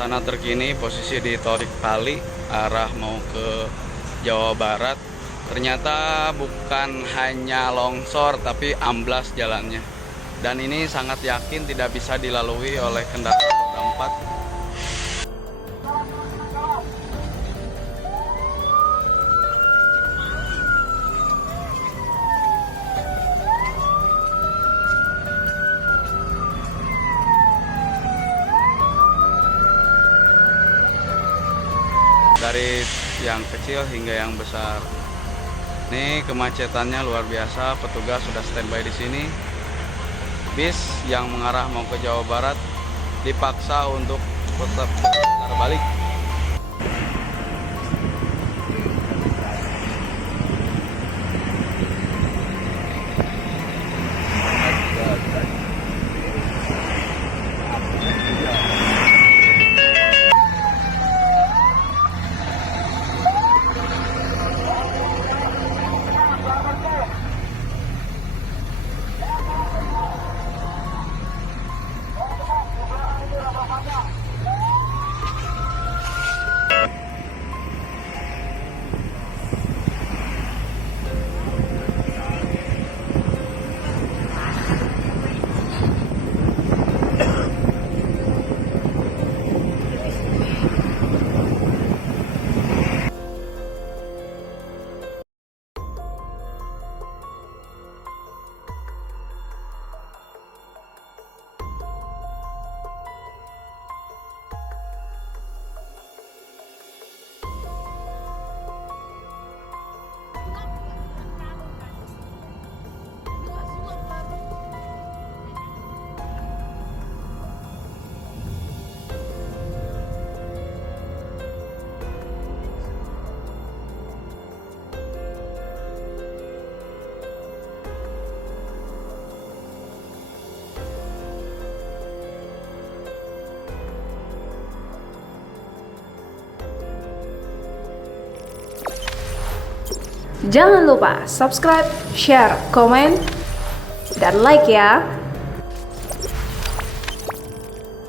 suasana terkini posisi di Torik Pali arah mau ke Jawa Barat. Ternyata bukan hanya longsor tapi amblas jalannya. Dan ini sangat yakin tidak bisa dilalui oleh kendaraan roda 4. Dari yang kecil hingga yang besar. Nih kemacetannya luar biasa, petugas sudah standby di sini. Bis yang mengarah mau ke Jawa Barat dipaksa untuk tetap putar balik. Jangan lupa subscribe, share, komen, dan like ya.